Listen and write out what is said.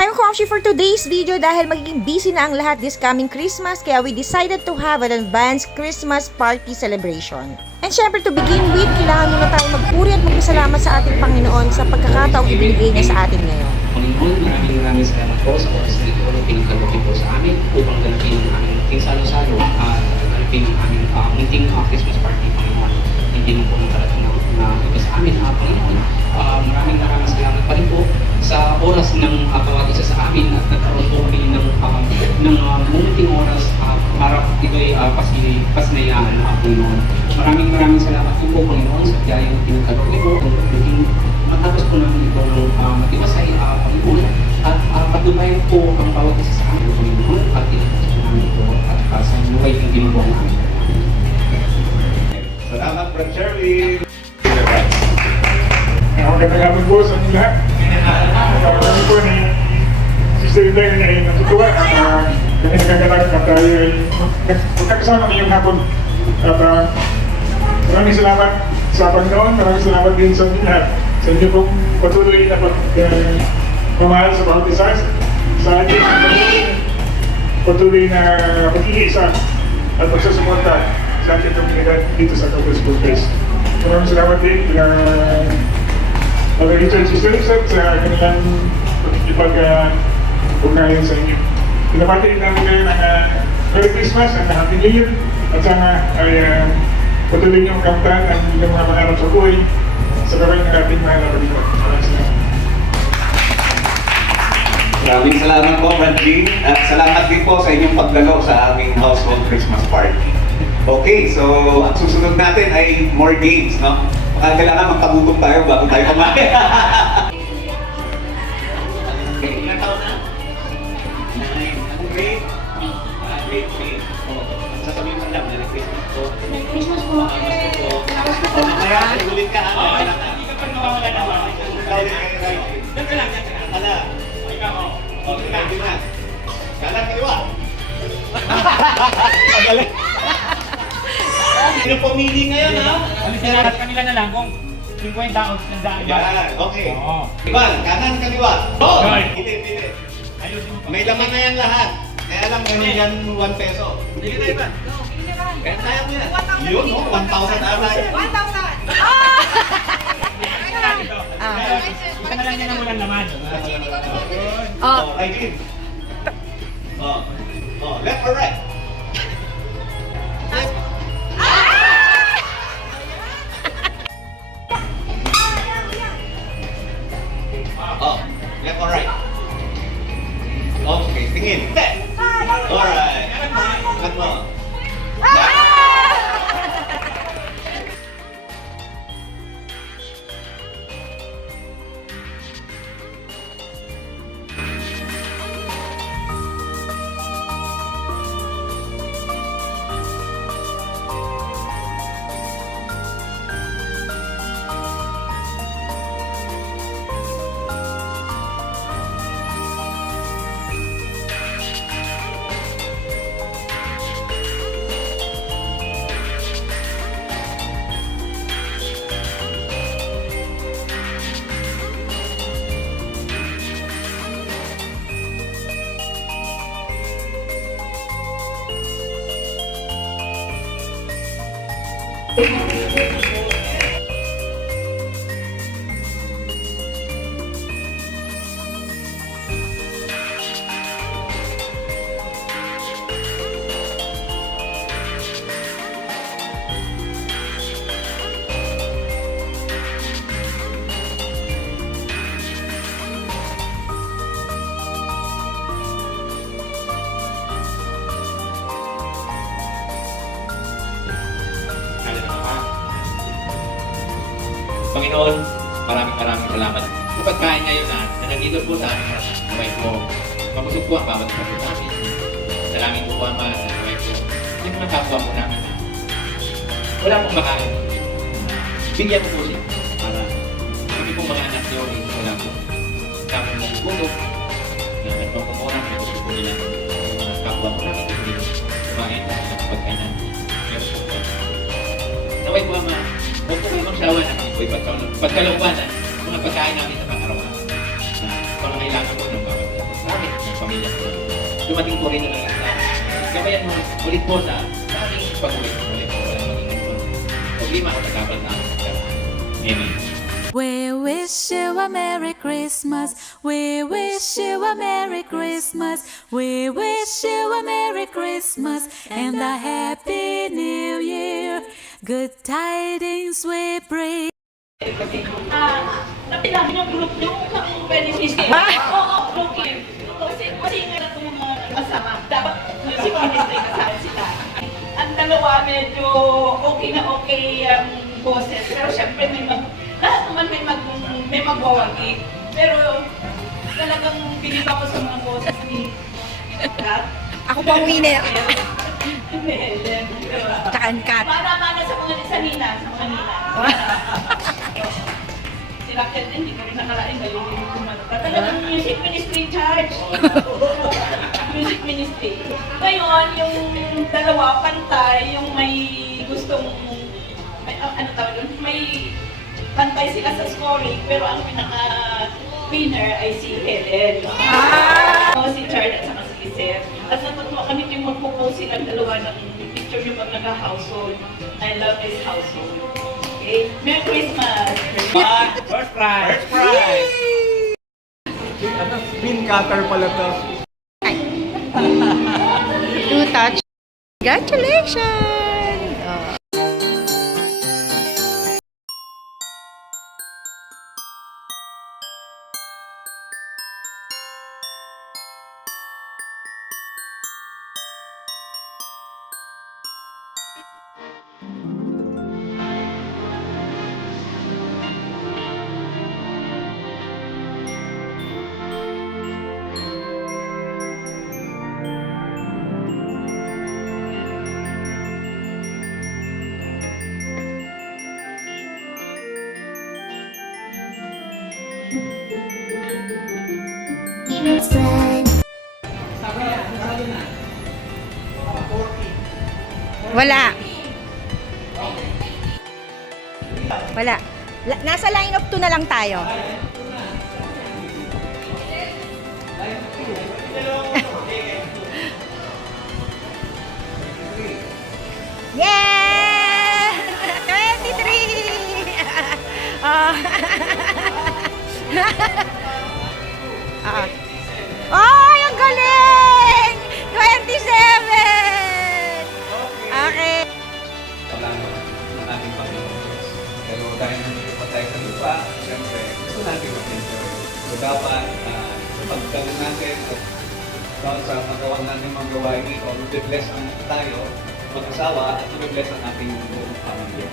Hi Kwamshi, for today's video dahil magiging busy na ang lahat this coming Christmas kaya we decided to have an advanced Christmas party celebration. And syempre to begin with, kailangan muna tayo magpuri at magpasalamat sa ating Panginoon sa pagkakataong ibinigay niya sa atin ngayon. Panginoon, maraming salamat po sa oras na ito na pinagkalapit po sa amin upang galapin ang aming munting salo-salo at galapin ang aming munting Christmas party, Panginoon. Hindi mo po nakarating na ito sa amin, Panginoon. Maraming salamat pa rin po sa oras ng bawat isa sa amin at nagkaroon po kami ng munting oras para ito'y pasinayaan ng Panginoon. Maraming salamat po, Panginoon, sa biyayang pinagkalapit po matapos po namin ito ng matibasay Panginoon at patunayan po ang bawat isa sa amin Panginoon at ilagay po namin ito at sa buhay ng ginagawa namin. Salamat, Brad Shirley! Magandang hapon po sa inyo lahat. Kami po ni Sister Elaine ay natutuwa at kami nagkagalag at tayo ay magkakasama ngayong hapon. At maraming salamat sa Panginoon, maraming salamat din sa inyo lahat. Sa inyo pong patuloy na pamahal sa bawat isa, sa ating patuloy na pag-iisa at pagsusuporta sa ating komunidad dito sa Campus School Base. Maraming salamat din Father Richard Sisters at sa kanilang pagkipag-ugnayan sa inyo. Pinapati din namin kayo ng Merry Christmas and Happy New Year at sana ay patuloy niyong kamtan ang inyong mga pangarap sa buhay sa gawin ng ating mahal na dito. Maraming salamat. Maraming salamat po, Brad G. At salamat din po sa inyong pagdalaw sa aming household Christmas party. Okay, so ang susunod natin ay more games, no? Kailangan magpagutom tayo bago tayo kumain. Ilang taon na? 9. Anong grade? Grade 3. Sasabihin mo lang, Merry Christmas po. Merry Christmas po. Mamaya, ulit ka. Hindi ka pa nawawala naman. Down ka lang. Ala. Okay, ready na. Kanan kaliwa. Magaling. Sino pumili ngayon, ha? Alisin kanila na lang kung 50 o 100 Yan, okay. Oo. Iba, kanan kaliwa. Go! Right. Pili. Ayusin mo. May laman na yan lahat. Kaya lang meron yan 1 peso. Sige na, Ivan. Kaya kaya mo yan. Yun, no? 1,000 ata yan. 1,000! Isa na lang yan ang walang laman. Oh, Aileen. Left or right? Left or right? Okay, tingin. Alright. Cut mo. Panginoon, maraming salamat sa pagkain ngayon na nandito po sa aming harap. Naway po, mabusog po ang bawat isa po namin. Dalangin po po ang mga naway po. Yung mga kapwa po namin na wala pong makain. Bigyan mo po siya para hindi pong mga anak niyo ay wala po. Kami mong bulog na nagpapamura na gusto po nila mga kapwa po namin hindi kumain na sa pagkain namin. Naway po ang mga huwag po kayo magsawa na kami po pagkalungkwanan mga pagkain namin sa pang-araw-araw na pangangailangan po ng bawat isa. dumating po rin na lang sa gabayan mo ulit po sa aming pag-ulit po. Wala maging problema o tagapal na ako sa Amen. We wish you a Merry Christmas. We wish you a Merry Christmas. We wish you a Merry Christmas and a Happy New Year. Good tidings we bring. Napilagin yung group nyo kung beneficiary. Oo, okay. Kasi nga itong mga kasama, dapat music ministry kasama sila. Ang dalawa medyo okay na okay ang boses. Pero syempre lahat naman may magwawagi. Pero talagang binigay ko sa mga boses ni Kat. Ako pa winner. Helen. Tsaka ang cat. Mana sa mga Nina. Sila Kat, hindi ko rin nakalain na yung kumano. Talagang music ministry charge. Music ministry. Ngayon, yung dalawa pantay, yung may gustong, ano tawag doon, may pantay sila sa scoring, pero ang pinaka-winner ay si Helen. Si Charles at saka si Seth. At natutuwa kami yung magpo-post silang dalawa ng picture yung pag naka-household. I love this household. Okay? Merry Christmas! First prize! First prize! Pin cutter pala to. Two touch. Congratulations! Oh. Wala. Wala. Nasa line of 2 na lang tayo. Yeah! 23! Oh. Oh, ang galing! 27! Okay. Salamat ng ating Panginoon Diyos. Pero dahil nandito pa tayo sa lupa, siyempre, gusto natin mag-enjoy. So dapat, sa pagdalo natin at bawat sa magawa natin mga gawain ito, mag-bless ang tayo, mag-asawa, at mag-bless ang ating buong pamilya.